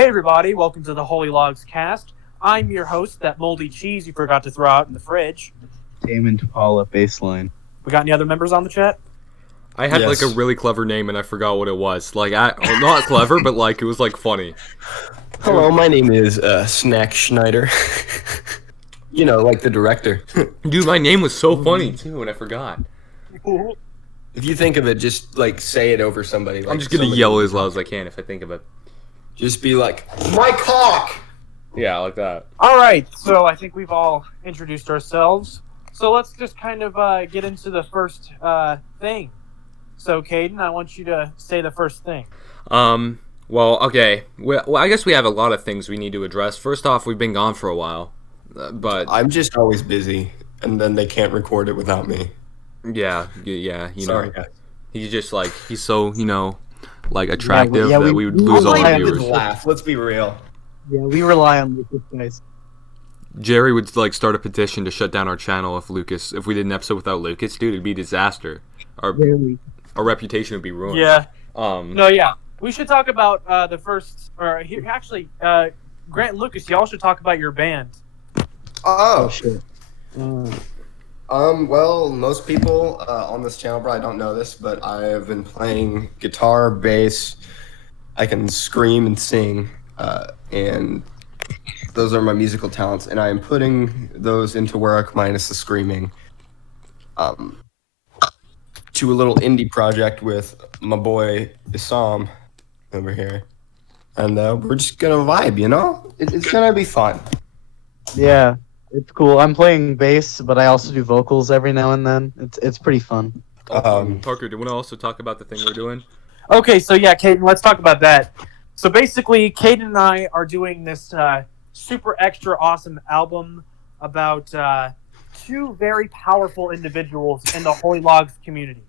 Hey everybody, welcome to the TheHolyLogz-Cast. I'm your host, that moldy cheese you forgot to throw out in the fridge. Damon Paula baseline. We got any other members on the chat? I had like a really clever name and I forgot what it was. Not clever, but it was funny. Hello, my name is Snack Schneider. You know, like the director. Dude, my name was so funny too, and I forgot. If you think of it, just say it over somebody. I'm just gonna yell as loud as I can if I think of it. Just be like, my cock! Yeah, like that. Alright, so I think we've all introduced ourselves. So let's just kind of get into the first thing. So, Caden, I want you to say the first thing. Well, okay. Well, I guess we have a lot of things we need to address. First off, we've been gone for a while. But I'm just always busy, and then they can't record it without me. Yeah, Sorry, know. guys. He's just he's so, attractive that we would lose all the viewers. Laugh. Let's be real. Yeah, we rely on Lucas, guys. Jerry would start a petition to shut down our channel if we did an episode without Lucas. Dude, it'd be a disaster. Our reputation would be ruined. Yeah. Yeah. We should talk about the first, or here, actually, Grant and Lucas, y'all should talk about your band. Oh, shit. Well, most people on this channel probably don't know this, but I have been playing guitar, bass. I can scream and sing, and those are my musical talents, and I am putting those into work minus the screaming. To a little indie project with my boy Isam over here, and we're just gonna vibe, you know? It's gonna be fun. Yeah, it's cool. I'm playing bass, but I also do vocals every now and then. It's pretty fun. Parker, do you want to also talk about the thing we're doing? Okay, so yeah, Caden, let's talk about that. So basically, Caden and I are doing this super extra awesome album about two very powerful individuals in the TheHolyLogz community.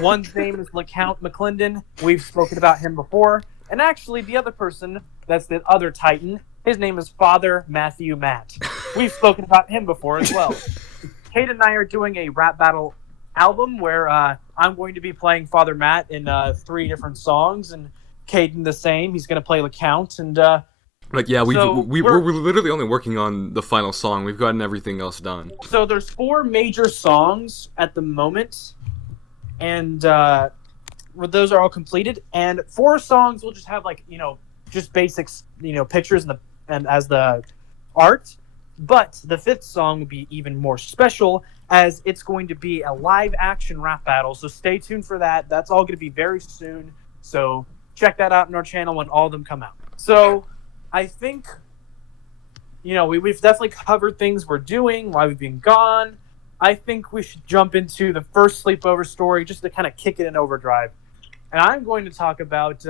One's name is LeCount McClendon. We've spoken about him before. And actually, the other person, that's the other Titan, his name is Father Matthew Matt. We've spoken about him before as well. Kate and I are doing a rap battle album where I'm going to be playing Father Matt in 3 different songs, and Caden the same. He's going to play LeCount, and we're literally only working on the final song. We've gotten everything else done. So there's 4 major songs at the moment, and those are all completed. And 4 songs will just have just basics, pictures and as the art. But the 5th song will be even more special, as it's going to be a live action rap battle. So stay tuned for that. That's all going to be very soon. So check that out on our channel when all of them come out. So I think, we've definitely covered things we're doing while we've been gone. I think we should jump into the first sleepover story just to kind of kick it in overdrive. And I'm going to talk about,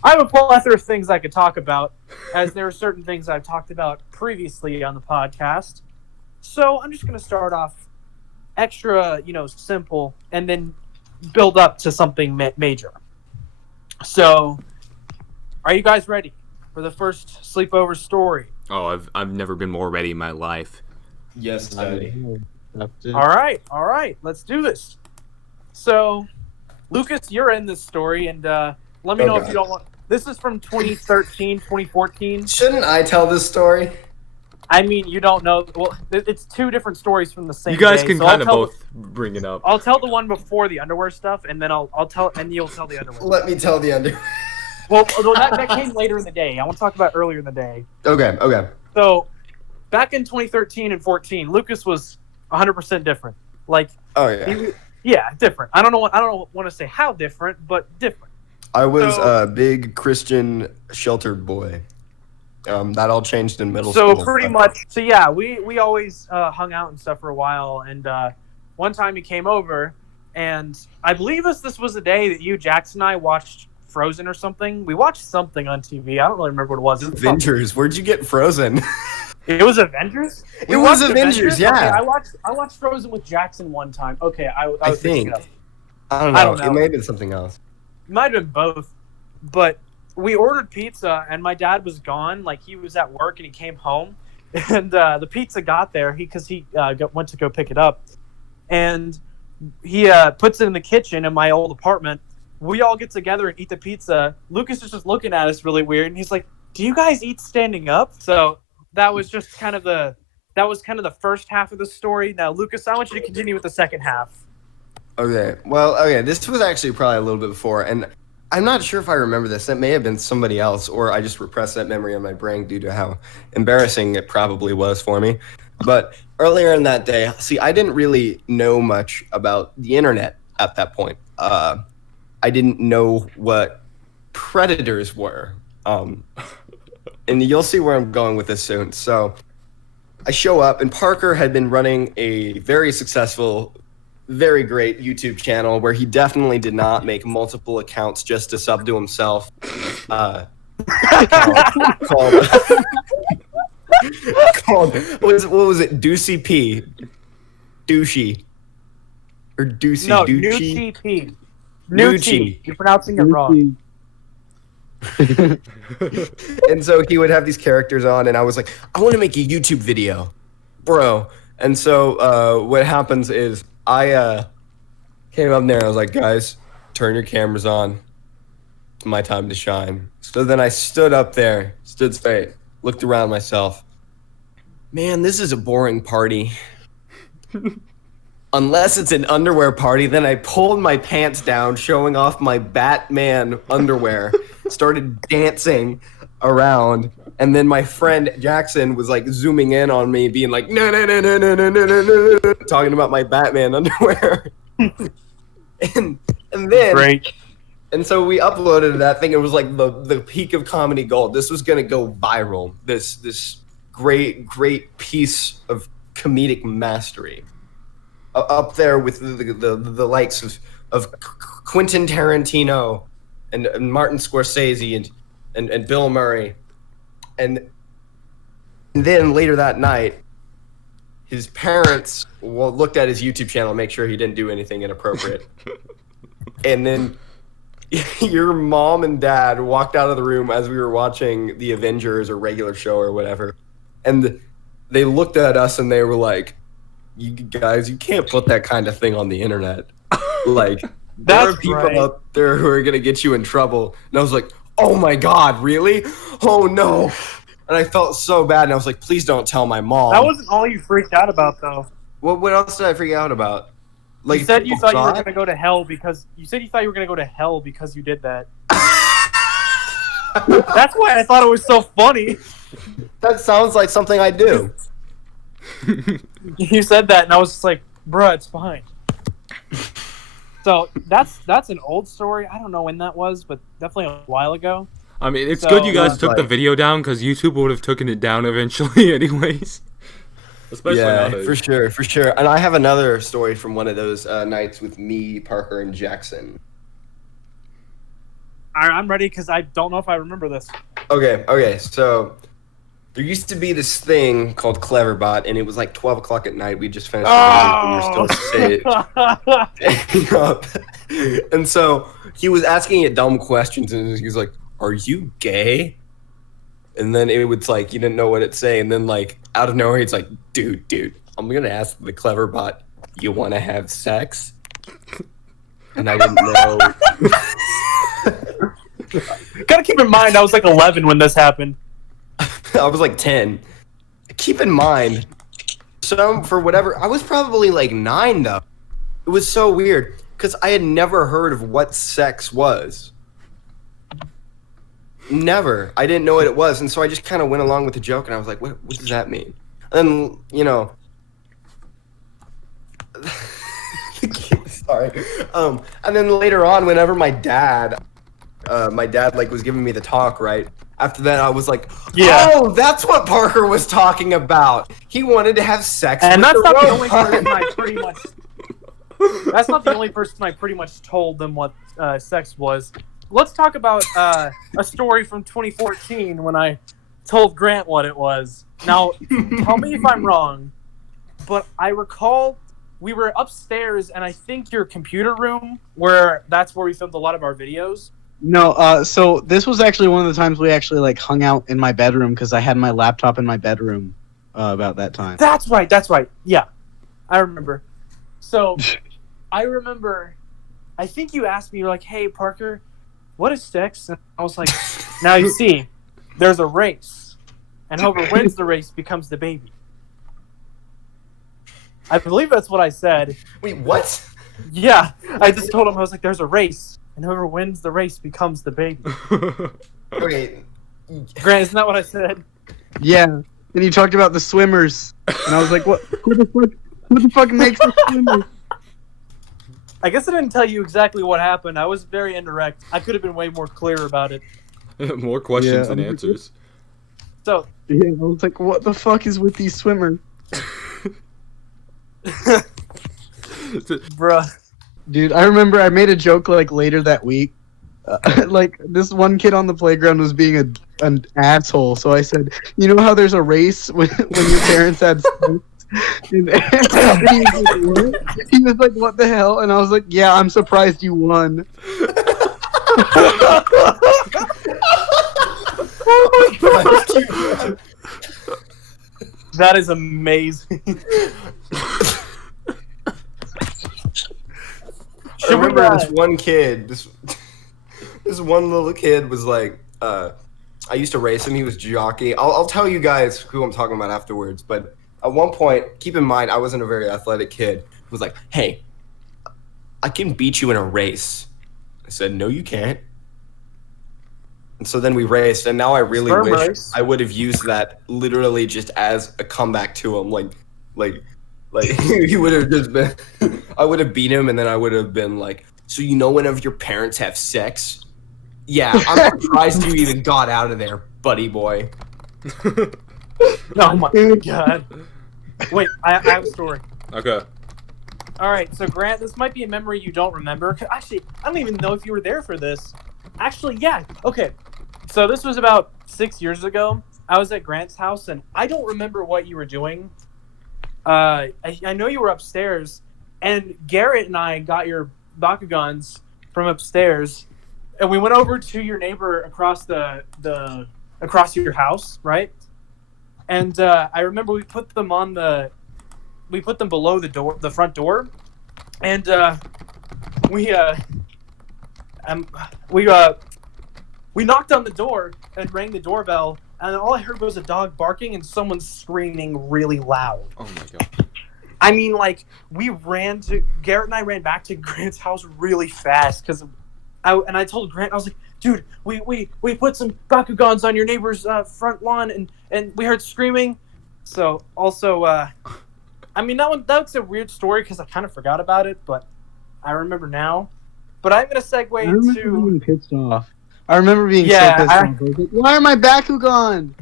I have a plethora of things I could talk about, as there are certain things I've talked about previously on the podcast. So I'm just going to start off extra, simple, and then build up to something major. So, are you guys ready for the first sleepover story? Oh, I've never been more ready in my life. Yes, Daddy. All right, let's do this. So, Lucas, you're in this story, and let me know if you don't want... This is from 2013, 2014. Shouldn't I tell this story? I mean, you don't know... Well, it's 2 different stories from the same You guys day, can so kind of both bring it up. I'll tell the one before the underwear stuff, and then I'll tell... And you'll tell the underwear Let me tell the underwear. Well, that came later in the day. I want to talk about earlier in the day. Okay. So, back in 2013 and 14, Lucas was 100% different. Different. I don't want to say how different, but different. I was a big Christian sheltered boy. That all changed in middle school. So pretty much. So yeah, we always hung out and stuff for a while. And one time he came over, and I believe this was the day that you, Jackson, and I watched Frozen or something. We watched something on TV. I don't really remember what it was. Avengers. Where'd you get Frozen? It was Avengers? It was Avengers, yeah. Okay, I watched Frozen with Jackson one time. Okay, I think. I don't know. It may have been something else. It might have been both. But we ordered pizza, and my dad was gone. He was at work, and he came home. And the pizza got there because he went to go pick it up. And he puts it in the kitchen in my old apartment. we all get together and eat the pizza. Lucas is just looking at us really weird, and he's like, "Do you guys eat standing up?" So that was just kind of the first half of the story. Now, Lucas, I want you to continue with the second half. Okay. Well, okay. This was actually probably a little bit before, and I'm not sure if I remember this. It may have been somebody else, or I just repressed that memory in my brain due to how embarrassing it probably was for me. But earlier in that day, see, I didn't really know much about the internet at that point. I didn't know what predators were. And you'll see where I'm going with this soon. So I show up, and Parker had been running a very successful, very great YouTube channel where he definitely did not make multiple accounts just to subdue himself. Called what was it? Doocy P. Douchey. Or Doocy No, Douchey. Nucci P. Nucci. You're pronouncing it wrong. And so he would have these characters on, and I was like, I want to make a YouTube video, bro. And so what happens is I came up there and I was like, guys, turn your cameras on. It's my time to shine. So then I stood up there, stood straight, looked around myself. Man, this is a boring party. Unless it's an underwear party, then I pulled my pants down, showing off my Batman underwear, started dancing around, and then my friend Jackson was like zooming in on me, being like, no, talking about my Batman underwear. and then Great. And so we uploaded that thing. It was like the peak of comedy gold. This was gonna go viral. This great piece of comedic mastery. Up there with the likes of Quentin Tarantino and Martin Scorsese and Bill Murray. And then later that night, his parents looked at his YouTube channel to make sure he didn't do anything inappropriate. And then your mom and dad walked out of the room as we were watching the Avengers or regular show or whatever. And they looked at us and they were like, you guys, you can't put that kind of thing on the internet. Like, there are people out there who are going to get you in trouble. And I was like, oh my God, really? Oh no. And I felt so bad. And I was like, please don't tell my mom. That wasn't all you freaked out about, though. What else did I freak out about? Like, you said you thought you were going to go to hell because you did that. That's why I thought it was so funny. That sounds like something I do. You said that, and I was just like, bruh, it's fine. So that's an old story. I don't know when that was, but definitely a while ago. I mean, it's good you guys took the video down, because YouTube would have taken it down eventually anyways. Especially nowadays. For sure. And I have another story from one of those nights with me, Parker, and Jackson. I'm ready, because I don't know if I remember this. Okay, so there used to be this thing called Cleverbot, and it was like 12 o'clock at night. We just finished the music, and we were still And so he was asking it dumb questions, and he was like, are you gay? And then it was like, you didn't know what it'd say, and then like out of nowhere, it's like, dude, I'm gonna ask the Cleverbot, you want to have sex? And I didn't know. Gotta keep in mind, I was like 11 when this happened. I was like 10. Keep in mind, for whatever, I was probably like 9 though. It was so weird because I had never heard of what sex was. Never. I didn't know what it was, and so I just kind of went along with the joke, and I was like, what does that mean? And then, sorry. And then later on, whenever my dad like was giving me the talk, right? After that, I was like, oh, that's what Parker was talking about. He wanted to have sex and with that's the not the robot. only person I pretty much... That's not the only person I pretty much told them what sex was. Let's talk about a story from 2014 when I told Grant what it was. Now, tell me if I'm wrong, but I recall we were upstairs, and I think your computer room, that's where we filmed a lot of our videos. No, so this was actually one of the times we actually like hung out in my bedroom because I had my laptop in my bedroom about that time. That's right. Yeah, I remember. So I remember I think you asked me, you're like, hey, Parker, what is sex? And I was like, now you see, there's a race. And whoever wins the race becomes the baby. I believe that's what I said. Wait, what? Yeah, I just told him, I was like, there's a race. And whoever wins the race becomes the baby. Okay. Grant, isn't that what I said? Yeah. And you talked about the swimmers. And I was like, what? Who the fuck makes the swimmers? I guess I didn't tell you exactly what happened. I was very indirect. I could have been way more clear about it. More questions than answers. So, yeah, I was like, what the fuck is with these swimmers? bruh. Dude, I remember I made a joke like later that week. Like this one kid on the playground was being an asshole, so I said, "You know how there's a race when your parents had sex?" And he was like, "What the hell?" And I was like, "Yeah, I'm surprised you won." That is amazing. I remember this one kid, this one little kid was like, I used to race him. He was jockey. I'll tell you guys who I'm talking about afterwards. But at one point, keep in mind, I wasn't a very athletic kid. He was like, hey, I can beat you in a race. I said, no, you can't. And so then we raced, and now I really Sperm wish race. I would have used that literally just as a comeback to him. Like he would have just been, I would have beat him, and then I would have been like, so you know whenever your parents have sex? Yeah, I'm surprised you even got out of there, buddy boy. Oh my god. Wait, I have a story. Okay. Alright, so Grant, this might be a memory you don't remember. Actually, I don't even know if you were there for this. Actually, yeah. Okay. So this was about 6 years ago. I was at Grant's house, and I don't remember what you were doing. I know you were upstairs, and Garrett and I got your Bakugans from upstairs, and we went over to your neighbor across across your house, right? And I remember we put them below the front door, and we knocked on the door and rang the doorbell, and all I heard was a dog barking and someone screaming really loud. Oh my god. I mean, like, Garrett and I ran back to Grant's house really fast, because I told Grant, I was like, dude, we put some Bakugans on your neighbor's front lawn, and we heard screaming. So, also, I mean, that's a weird story, because I kind of forgot about it, but I remember now. But I'm going to segue I remember into... being pissed off. I remember being so Yeah, pissed off. I was like, why are my Bakugan?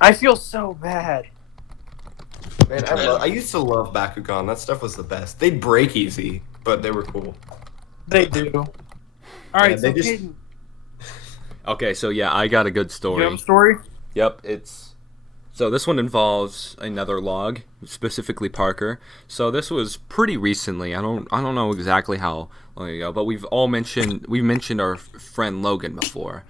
I feel so bad. Man, I used to love Bakugan. That stuff was the best. They'd break easy, but they were cool. They do. All right, Yeah, so they just- Caden, Okay, so yeah, I got a good you story. have a story? Yep, so this one involves another log, specifically Parker. So this was pretty recently. I don't know exactly how long ago, but we've mentioned our friend Logan before.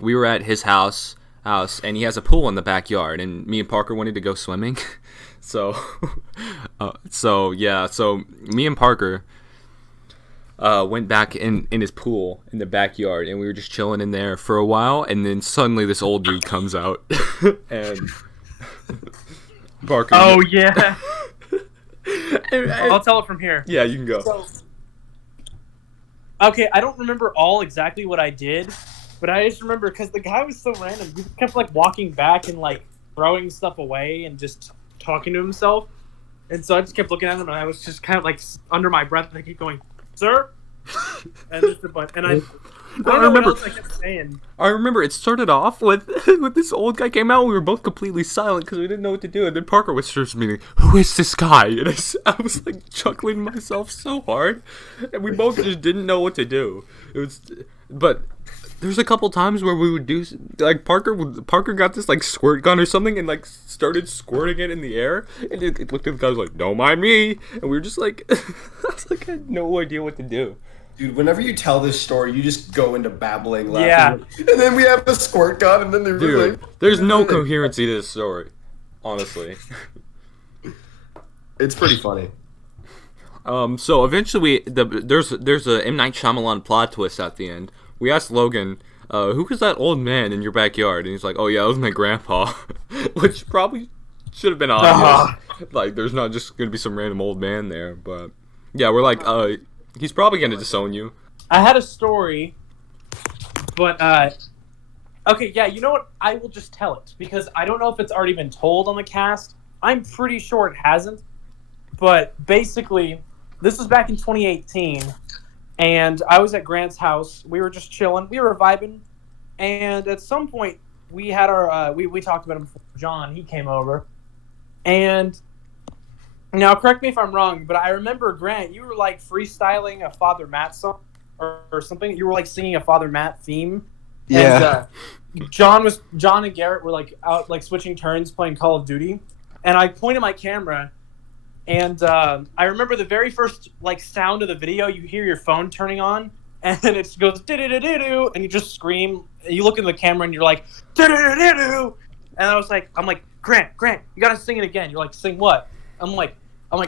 We were at his house, and he has a pool in the backyard, and me and Parker wanted to go swimming. So me and Parker went back in his pool in the backyard, and we were just chilling in there for a while, and then suddenly this old dude comes out and Parker. Oh, yeah. and- I'll tell it from here. yeah, you can go. So, okay, I don't remember all exactly what I did, but I just remember because the guy was so random. He kept like walking back and like throwing stuff away and just talking to himself. And so I just kept looking at him, and I was just kind of like under my breath, and I keep going, "Sir," and just a bunch. And I don't know what else I kept saying. I remember it started off with this old guy came out, and we were both completely silent because we didn't know what to do. And then Parker whispers to me, "Who is this guy?" And I was like chuckling myself so hard, and we both just didn't know what to do. But there's a couple times where we would do like Parker got this like squirt gun or something and like started squirting it in the air, and it looked at the guy, was like, "Don't mind me," and we were just like, I had no idea what to do. Dude, whenever you tell this story, you just go into babbling, laughing. Yeah. And then we have the squirt gun, and then they're Dude, like... there's no coherency to this story, honestly. It's pretty funny. So eventually, there's a M. Night Shyamalan plot twist at the end. We asked Logan, who was that old man in your backyard? And he's like, oh yeah, it was my grandpa. Which probably should have been obvious. Like, there's not just going to be some random old man there. But, yeah, we're like, he's probably going to disown you. I had a story, but, okay, yeah, you know what? I will just tell it, because I don't know if it's already been told on the cast. I'm pretty sure it hasn't. But basically, this was back in 2018, and I was at Grant's house. We were just chilling. We were vibing. And at some point, we had our, we talked about him before. John, he came over. And now, correct me if I'm wrong, but I remember, Grant, you were, like, freestyling a Father Matt song or something. You were, like, singing a Father Matt theme. Yeah. And, John and Garrett were, like, out, like, switching turns playing Call of Duty. And I pointed my camera, and I remember the very first, like, sound of the video, you hear your phone turning on, and then it goes, do-do-do-do-do, and you just scream. You look in the camera, and you're like, do-do-do-do-do. And I'm like, Grant, you gotta sing it again. You're like, sing what? I'm like,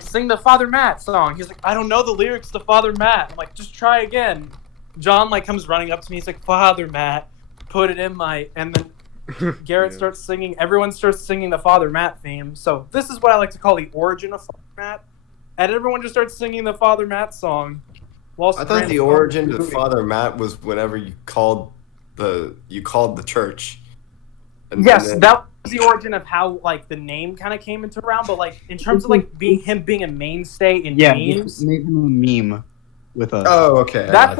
sing the Father Matt song. He's like, I don't know the lyrics to Father Matt. I'm like, just try again. John, like, comes running up to me. He's like, Father Matt, put it in my... And then Garrett starts singing. Everyone starts singing the Father Matt theme. So this is what I like to call the origin of Father Matt. And everyone just starts singing the Father Matt song. I thought the origin of Father Matt was whenever you called the church. And then... that was the origin of how, like, the name kind of came into around. But, like, in terms of, like, being a mainstay in memes. Yeah, made him a meme with a... Oh, okay. That's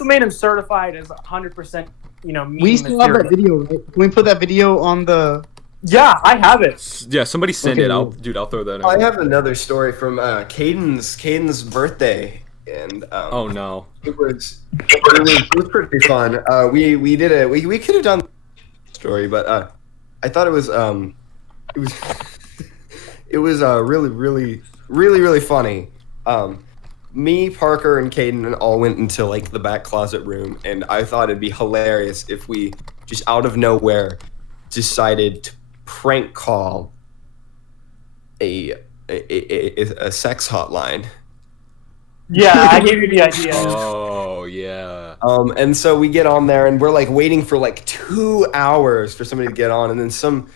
what made him certified as 100%, meme. We still have that video, right? Can we put that video on the... Yeah, I have it. Yeah, somebody send it. I'll throw that in. I have another story from Caden's birthday. And oh no, it was pretty fun. We did we could have done story, but I thought it was really funny. Me, Parker, and Caden all went into, like, the back closet room, and I thought it'd be hilarious if we just out of nowhere decided to prank call a sex hotline. Yeah, I gave you the idea. Oh yeah. And so we get on there, and we're, like, waiting for, like, 2 hours for somebody to get on, and then some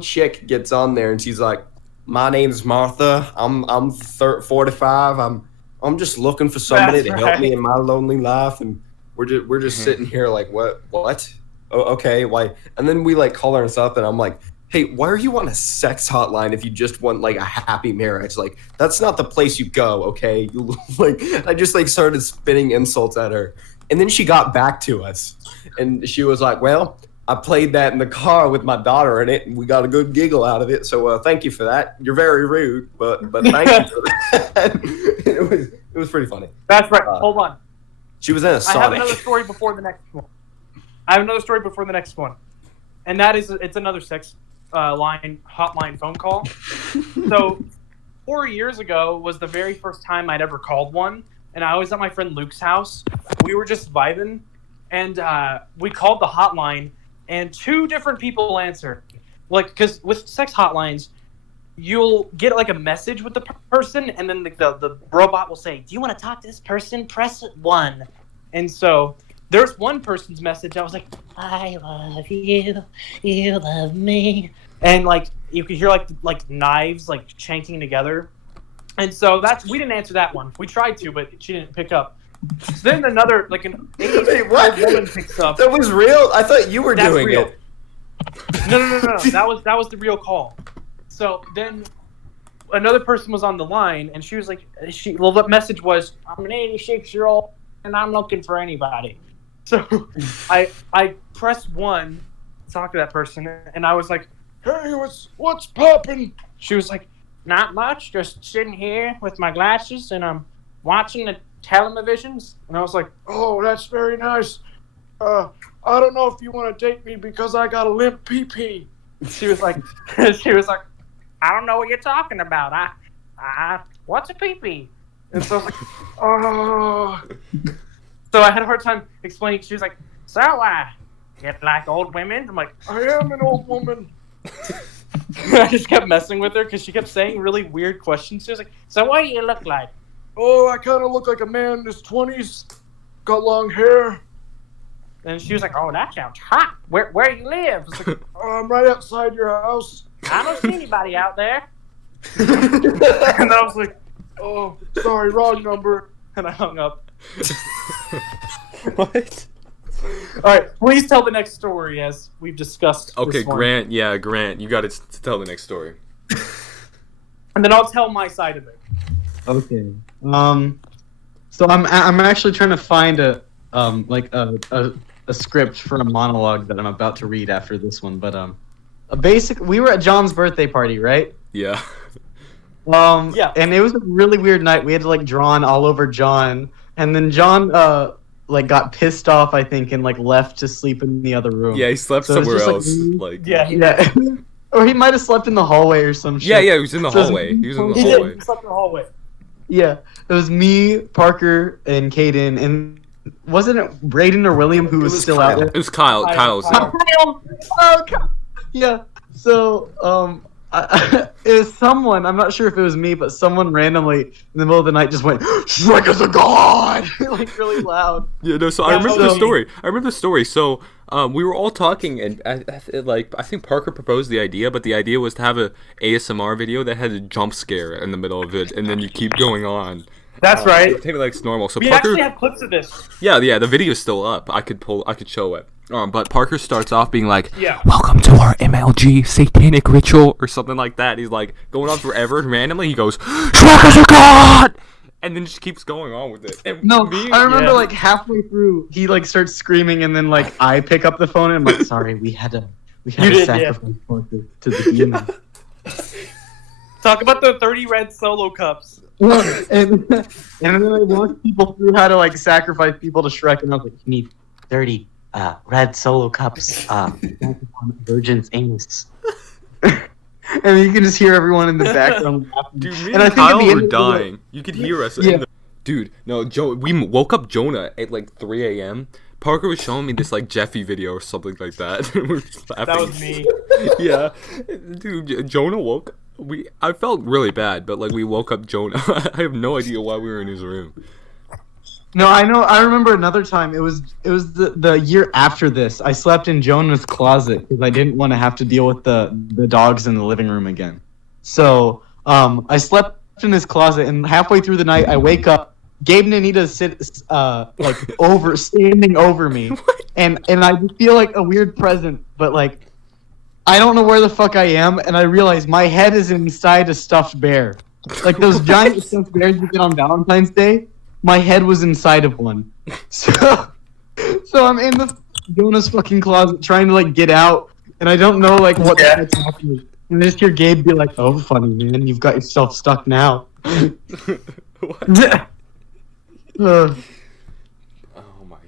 chick gets on there, and she's like, "My name's Martha. I'm 45. I'm just looking for somebody to help me in my lonely life." And we're just sitting here like, what? Oh, okay, why? And then we, like, call her and stuff, and I'm like, hey, why are you on a sex hotline if you just want, like, a happy marriage? Like, that's not the place you go, okay? Like, I just, like, started spitting insults at her. And then she got back to us, and she was like, well, I played that in the car with my daughter in it, and we got a good giggle out of it, so thank you for that. You're very rude, but thank you for that. It was pretty funny. That's right. Hold on. She was in a Sonic. I have another story before the next one. And that is, it's another sex hotline phone call. So 4 years ago was the very first time I'd ever called one, and I was at my friend Luke's house. We were just vibing, and we called the hotline, and 2 different people answered. Like, because with sex hotlines, you'll get, like, a message with the person, and then the robot will say, do you want to talk to this person? Press 1. And so there's one person's message. I was like, I love you. You love me. And, like, you could hear, like knives, like, chanking together. And so we didn't answer that one. We tried to, but she didn't pick up. So then another, like, an 80-year-old woman picks up. That was real? I thought you were doing real. it. No. That was the real call. So then another person was on the line, and she was like, the message was, I'm an 86-year-old, and I'm looking for anybody. So I pressed 1 to talk to that person, and I was like, hey, what's poppin'? She was like, not much, just sitting here with my glasses, and I'm watching the televisions. And I was like, oh, that's very nice. I don't know if you want to date me because I got a limp pee-pee. She was like, I don't know what you're talking about. What's a pee-pee? And so I was like, oh. So I had a hard time explaining. She was like, so, get like old women? I'm like, I am an old woman. I just kept messing with her because she kept saying really weird questions. She was like, "So what do you look like?" "Oh, I kind of look like a man in his 20s, got long hair." And she was like, "Oh, that sounds hot. Where do you live?" I was like, "Oh, I'm right outside your house. I don't see anybody out there." And then I was like, "Oh, sorry, wrong number." And I hung up. What? All right, please tell the next story as we've discussed. Okay, this one. Grant. Yeah, Grant. You got to tell the next story. And then I'll tell my side of it. Okay. So I'm actually trying to find a script for a monologue that I'm about to read after this one, but we were at John's birthday party, right? Yeah. Yeah. And it was a really weird night. We had to like drawn all over John, and then John got pissed off, I think, and like left to sleep in the other room. Yeah, he slept So it was somewhere just, else. Yeah, Yeah. Or he might have slept in the hallway or some shit. Yeah, he was in the So it was- hallway. He was in the He hallway. did. He slept in the hallway. Yeah. It was me, Parker, and Caden, and wasn't it Brayden or William who It was was still Kyle. out there? It was Kyle. Kyle. Kyle's. Yeah. So, it was someone, I'm not sure if it was me, but someone randomly in the middle of the night just went, "Shrek is a god!" like really loud. Yeah, no. So I Yeah, remember so- the story. So we were all talking, and I think Parker proposed the idea, but the idea was to have a ASMR video that had a jump scare in the middle of it, and then you keep going on. That's right. Take it like it's normal. So We Parker. actually have clips of this. Yeah, the video's still up. I could show it. But Parker starts off being like, Yeah. "Welcome to our MLG satanic ritual," or something like that. He's like going on forever, and randomly he goes, "Shrek is a god!" and then just keeps going on with it. And No, me- I remember yeah. like halfway through, he like starts screaming, and then like I pick up the phone and I'm like, "Sorry, we had to You to did, sacrifice Parker to the demon." Talk about the 30 red solo cups. and then I walked people through how to like sacrifice people to Shrek, and I was like, "You need 30 red solo cups on Virgin's anus." And then you can just hear everyone in the background laughing. Dude, me And I and think at Kyle the end were of the- dying. You could hear us. Yeah. Dude, no, We woke up Jonah at like 3 a.m. Parker was showing me this like Jeffy video or something like that. We were just laughing. That was me. Yeah, dude, Jonah woke. I felt really bad, but like we woke up Jonah. I have no idea why we were in his room. No, I know. I remember another time. It was the year after this. I slept in Jonah's closet because I didn't want to have to deal with the dogs in the living room again. So I slept in his closet, and halfway through the night, I wake up. Gabe and Anita standing over me, and I feel like a weird present, but like I don't know where the fuck I am, and I realize my head is inside a stuffed bear, like those giant stuffed bears you get on Valentine's Day. My head was inside of one. So I'm in the Jonah's fucking closet trying to like get out, and I don't know like what the heck's happening. And I just hear Gabe be like, "Oh, funny man, you've got yourself stuck now." What? Uh, Oh my.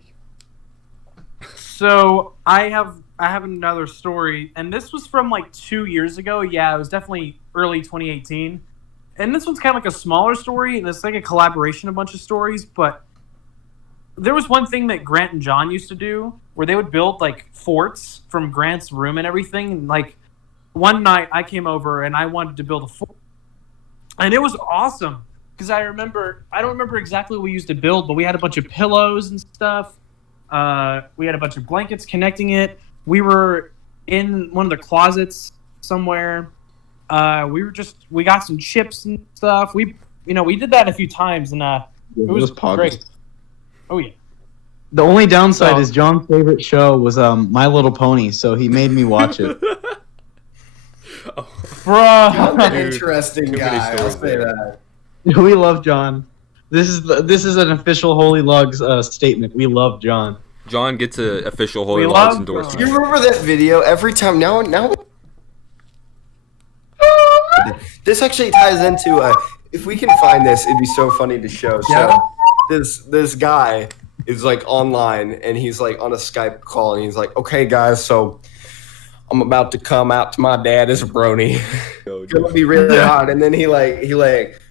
So I have another story, and this was from like 2 years ago. Yeah, it was definitely early 2018. And this one's kind of like a smaller story, and it's like a collaboration of a bunch of stories. But there was one thing that Grant and John used to do, where they would build like forts from Grant's room and everything. And like one night, I came over and I wanted to build a fort, and it was awesome. Because I don't remember exactly what we used to build, but we had a bunch of pillows and stuff. We had a bunch of blankets connecting it. We were in one of the closets somewhere. We got some chips and stuff. We did that a few times, and it was great. Oh yeah. The only downside So- is John's favorite show was My Little Pony, so he made me watch it. Bruh. An Dude, interesting too many guy. I'll stories say there. that. We love John. This is an official Holy Lugs statement. We love John. John gets an official Holy We Logs love endorsement. You remember that video? Every time now. This actually ties into if we can find this, it'd be so funny to show. Yeah. So this guy is like online, and he's like on a Skype call, and he's like, "Okay, guys, so I'm about to come out to my dad as a brony. It's gonna be really hot." And then he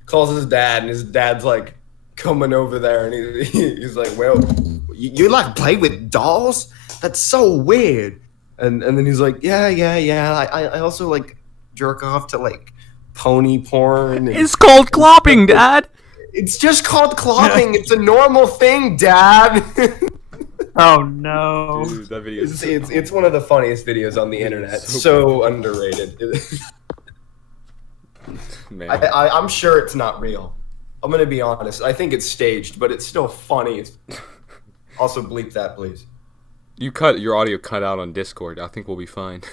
calls his dad, and his dad's like coming over there, and he's like, "Well, you like play with dolls? That's so weird." And then he's like, yeah. I also like jerk off to like pony porn. It's called clopping, Dad. It's just called clopping. It's a normal thing, Dad. Oh no! Dude, that video is It's one of the funniest videos on the internet. So underrated. man. I'm sure it's not real. I'm gonna be honest. I think it's staged, but it's still funny. Also, bleep that, please. Your audio cut out on Discord. I think we'll be fine.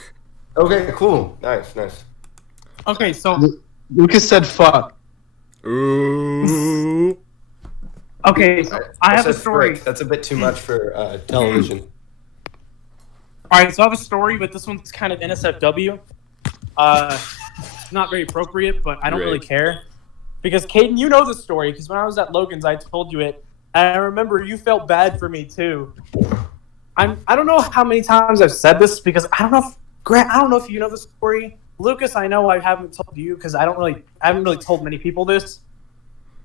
Okay, cool. Nice. Okay, so Lucas said fuck. Ooh. okay, so I have a said story. frick. That's a bit too much for television. All right, so I have a story, but this one's kind of NSFW. It's not very appropriate, but I don't really care. Because, Caden, you know the story, because when I was at Logan's, I told you it. And I remember you felt bad for me, too. I don't know how many times I've said this, because I don't know if, Grant, I don't know if you know the story. Lucas, I know I haven't told you, because I haven't really told many people this.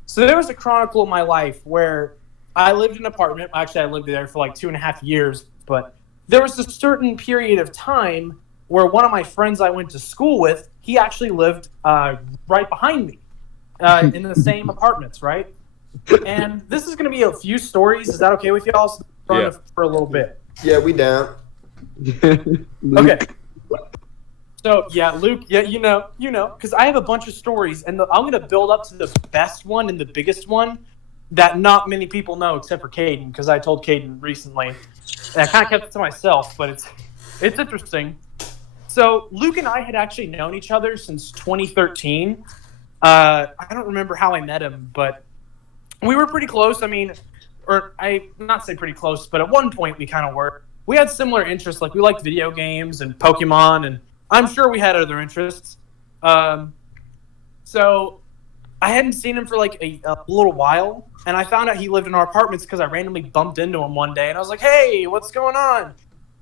So there was a chronicle in my life where I lived in an apartment. Actually, I lived there for like 2.5 years, but there was a certain period of time where one of my friends I went to school with, he actually lived right behind me in the same apartments, right? And this is going to be a few stories. Is that okay with y'all? So Yeah. For a little bit. Yeah, we down. Okay. So, yeah, Luke, yeah, you know, because I have a bunch of stories, and I'm going to build up to the best one and the biggest one that not many people know except for Caden, because I told Caden recently. And I kind of kept it to myself, but it's interesting. So Luke and I had actually known each other since 2013. I don't remember how I met him, but we were pretty close. I mean, or I not say pretty close, but at one point we kind of were. We had similar interests, like we liked video games and Pokemon, and I'm sure we had other interests. So I hadn't seen him for like a little while, and I found out he lived in our apartments because I randomly bumped into him one day, and I was like, hey, what's going on?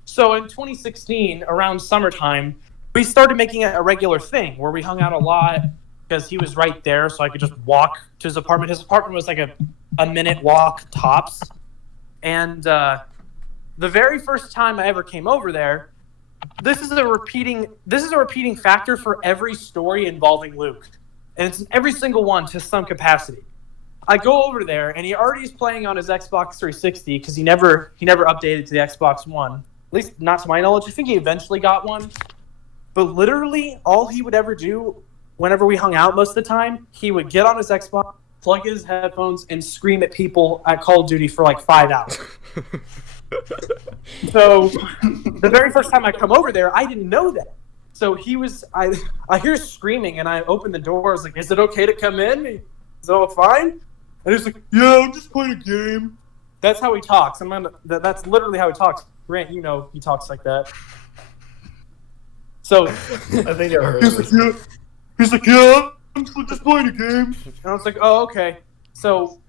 So in 2016, around summertime, we started making it a regular thing where we hung out a lot because he was right there, so I could just walk to his apartment. His apartment was like a minute walk tops. And the very first time I ever came over there, this is a repeating factor for every story involving Luke. And it's in every single one to some capacity. I go over there, and he already is playing on his Xbox 360 because he never updated to the Xbox One. At least not to my knowledge. I think he eventually got one. But literally, all he would ever do whenever we hung out most of the time, he would get on his Xbox, plug in his headphones, and scream at people at Call of Duty for like 5 hours. So the very first time I come over there, I didn't know that. So I hear screaming, and I open the door. I was like, is it okay to come in? Is it all fine? And he's like, yeah, I'm just playing a game. That's how he talks. That's literally how he talks. Grant, you know he talks like that. So I think I heard he's this. like, yeah, I'm just playing a game. And I was like, oh, okay. So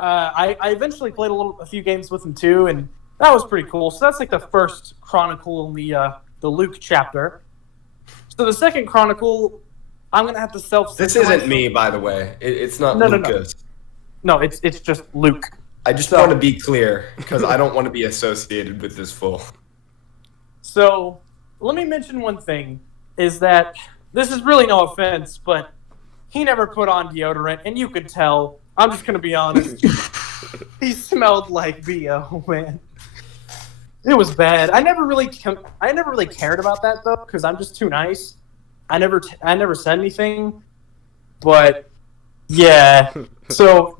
I eventually played a few games with him too, and that was pretty cool. So that's like the first chronicle in the Luke chapter. So the second chronicle, I'm gonna have to This isn't me, by the way. It's not No. Lucas. No, it's just Luke. I just want to be clear because I don't want to be associated with this fool. So let me mention one thing: is that this is really no offense, but he never put on deodorant, and you could tell. I'm just gonna be honest. He smelled like BO, man. It was bad. I never really cared about that though, because I'm just too nice. I never said anything, but yeah. So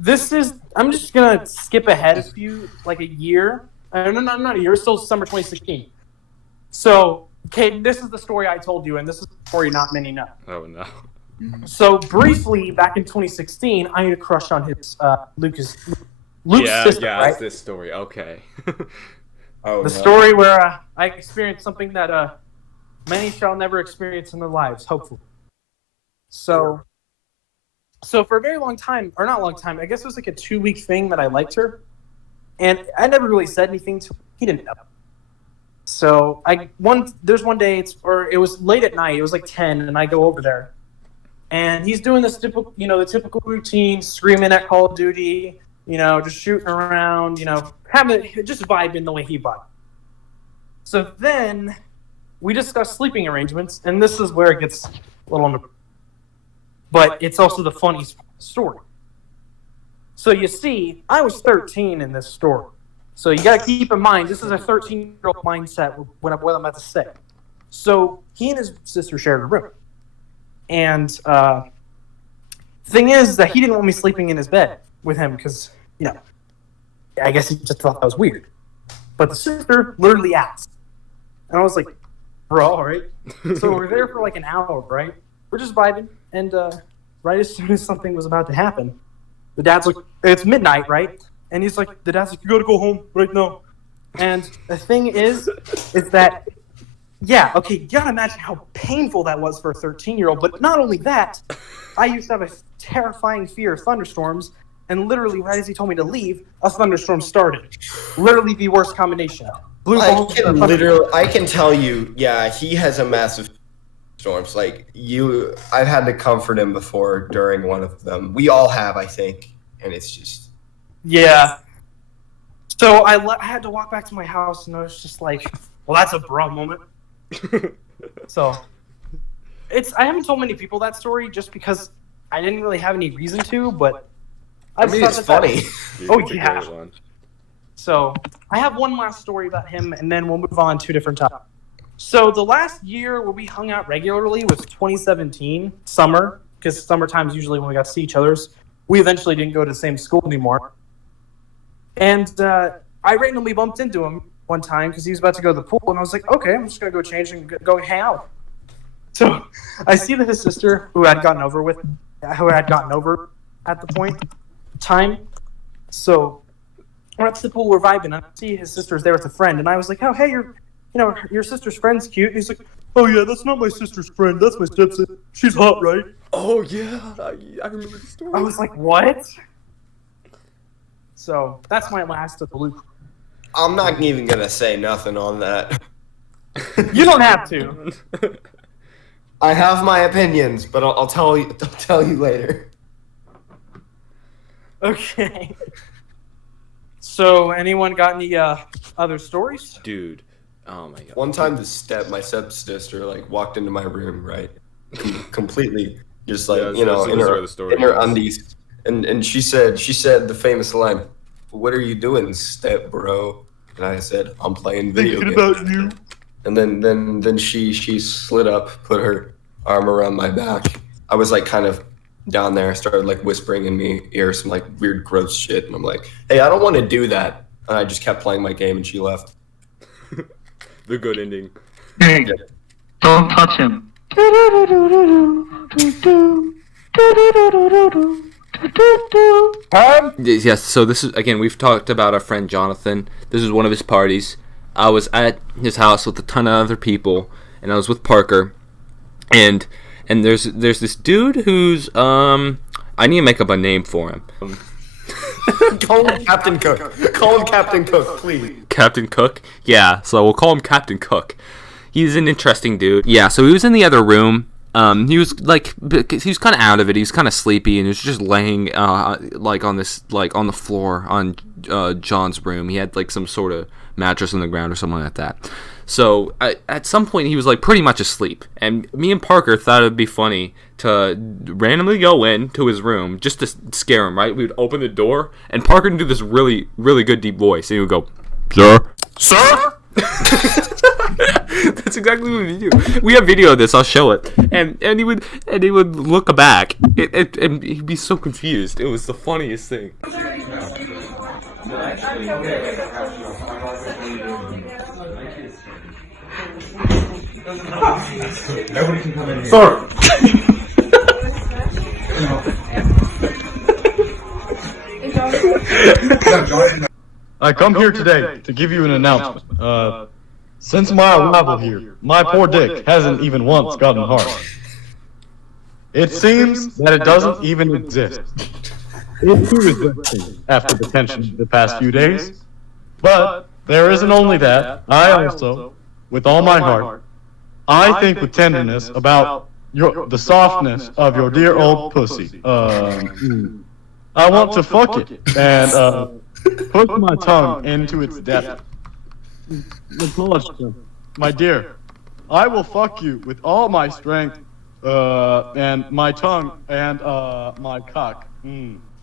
I'm just gonna skip ahead a year. No, not a year. It's still summer 2016. So, Caden, this is the story I told you, and this is the story not many know. Oh no. So briefly, back in 2016, I had a crush on Luke's sister, Yeah, right? it's this story. Okay. Oh, The story where I experienced something that many shall never experience in their lives, hopefully. So for a very long time, or not a long time, I guess it was like a 2-week thing that I liked her. And I never really said anything to him. He didn't know. So there's one day, it was late at night, it was like 10, and I go over there. And he's doing this typical, the typical routine, screaming at Call of Duty, just shooting around, just vibing the way he vibed. So then we discussed sleeping arrangements, and this is where it gets but it's also the funniest story. So you see, I was 13 in this story. So you got to keep in mind, this is a 13-year-old mindset with what I'm about to say. So he and his sister shared a room. And thing is that he didn't want me sleeping in his bed with him because, I guess he just thought that was weird. But the sister literally asked. And I was like, bro, all right. So we're there for like an hour, right? We're just vibing. And right as soon as something was about to happen, the dad's like, it's midnight, right? And he's like, the dad's like, you gotta go home right now. And the thing is that, yeah, okay, you gotta imagine how painful that was for a 13-year-old. But not only that, I used to have a terrifying fear of thunderstorms. And literally, right as he told me to leave, a thunderstorm started. Literally the worst combination. I can tell you, yeah, he has a massive storms. I've had to comfort him before during one of them. We all have, I think, and it's just. Yeah. So I had to walk back to my house, and I was just like, well, that's a bro moment. So I haven't told many people that story just because I didn't really have any reason to, but I mean, it's funny. Oh, yeah. So I have one last story about him, and then we'll move on to a different topic. So the last year where we hung out regularly was 2017, summer, because summertime is usually when we got to see each other. We eventually didn't go to the same school anymore. And I randomly bumped into him one time because he was about to go to the pool, and I was like, okay, I'm just going to go change and go hang out. So I see that his sister, who had gotten over at the time. So we're at the pool, we're vibing, and I see his sister's there with a friend, and I was like, oh, hey, your sister's friend's cute. And he's like, oh, yeah, that's not my sister's friend, that's my stepsister. She's hot, right? Oh, yeah, I remember the story. I was like, what? So that's my last of the loop. I'm not even going to say nothing on that. You don't have to. I have my opinions, but I'll tell you later. Okay. So, anyone got any other stories? Dude, oh my god. One time, my stepsister walked into my room, right, completely, just in her undies, and she said the famous line, "What are you doing, step bro?" And I said, "I'm playing video games." About you. And then she slid up, put her arm around my back. I was kind of down there, started whispering in me ear some weird gross shit, and I'm like, hey, I don't want to do that, and I just kept playing my game, and she left. The good ending. Hey, don't touch him. Yes, so this is, again, we've talked about our friend Jonathan. This is one of his parties. I was at his house with a ton of other people, and I was with Parker, and there's this dude who's I need to make up a name for him. Call him Captain Cook. Call him Captain Cook, please. Captain Cook? Yeah, so we'll call him Captain Cook. He's an interesting dude. Yeah, so he was in the other room. He was he was kind of out of it. He was kind of sleepy, and he was just laying on the floor on John's room. He had some sort of mattress on the ground or something like that. So at some point he was pretty much asleep, and me and Parker thought it'd be funny to randomly go into his room just to scare him. Right? We would open the door, and Parker would do this really, really good deep voice, and he would go, "Sir." That's exactly what we do. We have video of this. I'll show it. And he would look back, and he'd be so confused. It was the funniest thing. Nobody can come in here. Sir. I come here today to give you an announcement. Since my arrival here, my poor dick hasn't even once gotten hard. It seems that it doesn't even exist. It too is resting after the tension of the past few days. But there isn't only that. I also, with all my heart, I think with tenderness about the softness of your dear old pussy. I want to fuck it and put my tongue into its depth. My dear, I will fuck you with all my strength and my tongue, and my cock.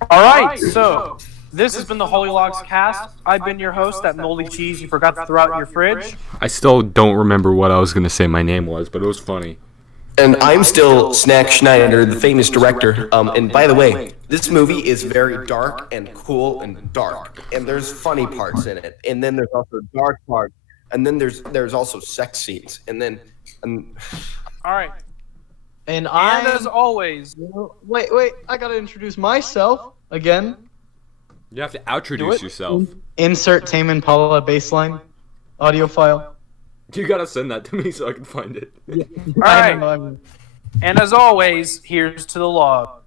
All right, so this has been the TheHolyLogz-Cast. I've been your host, that moldy cheese you forgot to throw out in your fridge. I still don't remember what I was gonna say my name was, but it was funny. And I'm still Snack Schneider, the famous director. And by the way, this movie is very dark and cool and dark. And there's funny parts in it. And then there's also dark parts. And then there's also sex scenes. And then... All right. And as always... Wait, I gotta introduce myself again. You have to introduce yourself. Insert Tame Impala baseline audio file. You gotta send that to me so I can find it. All right. And as always, here's to the log.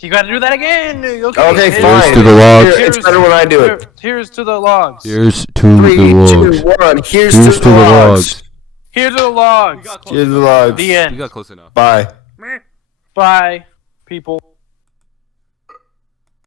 You gotta do that again. Okay, Here's fine. to the logs. It's better when I do it. Here's to the logs. Here's to 3, the 2, logs. 1. Here's Here's to the logs. Here's to the logs. Here's the logs. The end. You got close enough. Bye. Bye, people.